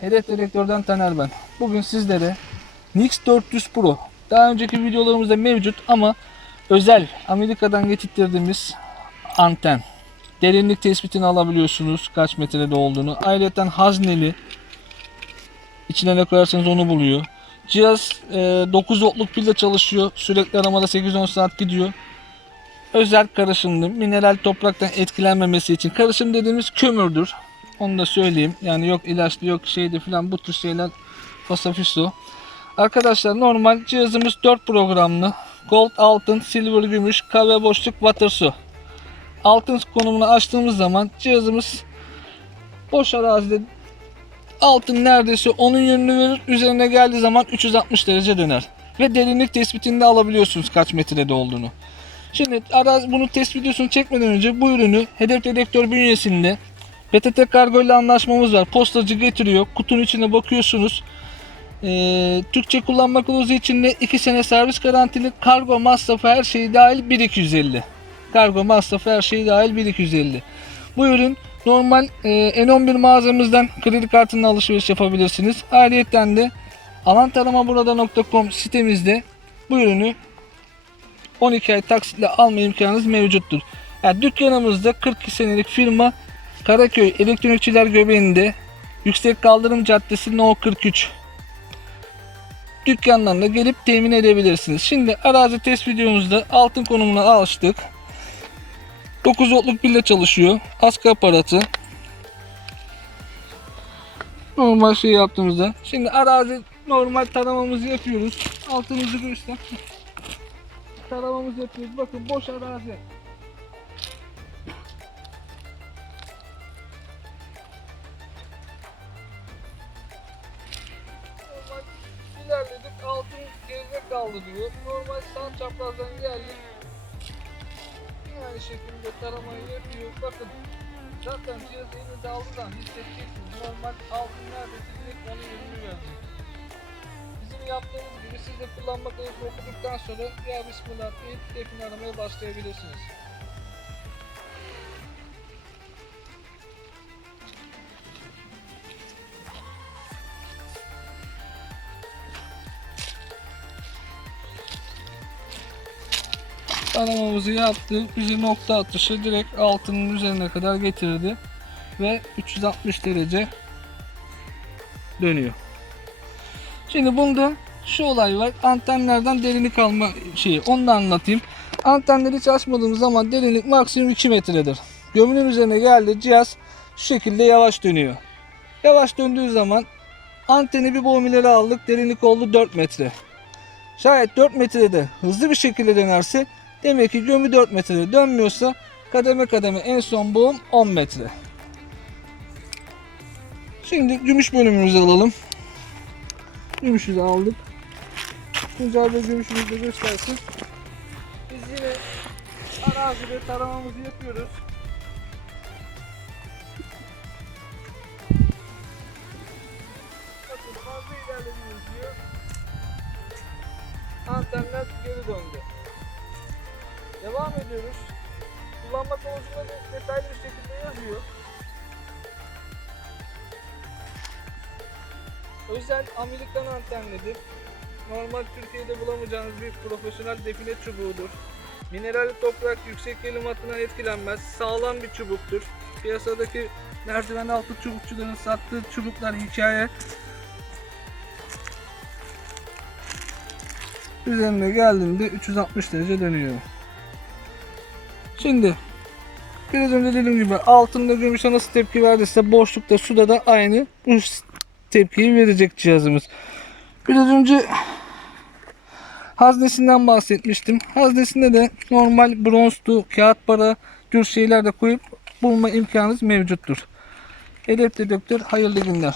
Hedef Dedektör'den Taner ben. Bugün sizlere Nix 400 Pro. Daha önceki videolarımızda mevcut ama özel Amerika'dan getirttirdiğimiz anten. Derinlik tespitini alabiliyorsunuz kaç metrede olduğunu. Ayrıca hazneli. İçine ne koyarsanız onu buluyor. Cihaz e, 9 voltluk pille çalışıyor. Sürekli aramada 8-10 saat gidiyor. Özel karışımlı mineral topraktan etkilenmemesi için karışım dediğimiz kömürdür. Onu da söyleyeyim. Yani yok ilaçlı yok şeydi falan bu tür şeyler fasafiso. Arkadaşlar normal cihazımız 4 programlı. Gold, altın, silver, gümüş, kahve boşluk, water su. Altın konumunu açtığımız zaman cihazımız boş arazide altın neredeyse onun yönünü verir. Üzerine geldiği zaman 360 derece döner. Ve derinlik tespitinde alabiliyorsunuz kaç metrede olduğunu. Şimdi arazi bunu test videosunu çekmeden önce bu ürünü hedef dedektör bünyesinde PTT Kargo ile anlaşmamız var. Postacı getiriyor. Kutunun içine bakıyorsunuz. Ee, Türkçe kullanma kılavuzu içinde 2 sene servis garantili. Kargo masrafı her şeyi dahil 1250. Kargo masrafı her şeyi dahil 1250. Bu ürün normal e, N11 mağazamızdan kredi kartına alışveriş yapabilirsiniz. Ayrıyeten de alantaramaburada.com sitemizde bu ürünü 12 ay taksitle alma imkanınız mevcuttur. Yani dükkanımızda 42 senelik firma Karaköy Elektronikçiler Göbeği'nde Yüksek Kaldırım Caddesi No 43 dükkanlarına gelip temin edebilirsiniz. Şimdi arazi test videomuzda altın konumuna alıştık. 9 voltluk pille çalışıyor. Askı aparatı. Normal şey yaptığımızda. Şimdi arazi normal taramamızı yapıyoruz. Altımızı göster. Taramamızı yapıyoruz. Bakın boş arazi. Kaldı diyor. Normal sağ çaprazdan geldik. Yine aynı şekilde taramayı yapıyor. Bakın zaten cihazı elinizde aldığından hissedeceksiniz. Normal altın neredeyse direkt onun yönünü verecek. Bizim yaptığımız gibi siz de kullanma kılavuzu okuduktan sonra ya bismillah deyip defin başlayabilirsiniz. Aramamızı yaptı. Bizi nokta atışı direkt altının üzerine kadar getirdi. Ve 360 derece dönüyor. Şimdi bunda şu olay var. Antenlerden derinlik alma şeyi. Onu da anlatayım. Antenleri hiç açmadığımız zaman derinlik maksimum 2 metredir. Gömünün üzerine geldi cihaz şu şekilde yavaş dönüyor. Yavaş döndüğü zaman anteni bir boğum ileri aldık. Derinlik oldu 4 metre. Şayet 4 metrede hızlı bir şekilde dönerse demek ki gömü 4 metrede dönmüyorsa kademe kademe en son boğum 10 metre. Şimdi gümüş bölümümüzü alalım. Gümüşü de aldık. Tuncay Bey gümüşümüzü de göstersin. Biz yine arazide taramamızı yapıyoruz. Antenler geri döndü. Devam ediyoruz. Kullanma konusunda da detaylı bir şekilde yazıyor. Özel Amerikan antenlidir. Normal Türkiye'de bulamayacağınız bir profesyonel define çubuğudur. Mineral toprak yüksek gelim hattından etkilenmez. Sağlam bir çubuktur. Piyasadaki merdiven altı çubukçuların sattığı çubuklar hikaye. Üzerine geldiğinde 360 derece dönüyor. Şimdi biraz önce dediğim gibi altında gümüşe nasıl tepki verdiyse boşlukta suda da aynı bu tepkiyi verecek cihazımız. Biraz önce haznesinden bahsetmiştim. Haznesinde de normal bronzdu, kağıt para, tür şeyler de koyup bulma imkanınız mevcuttur. Hedef dedektör hayırlı günler.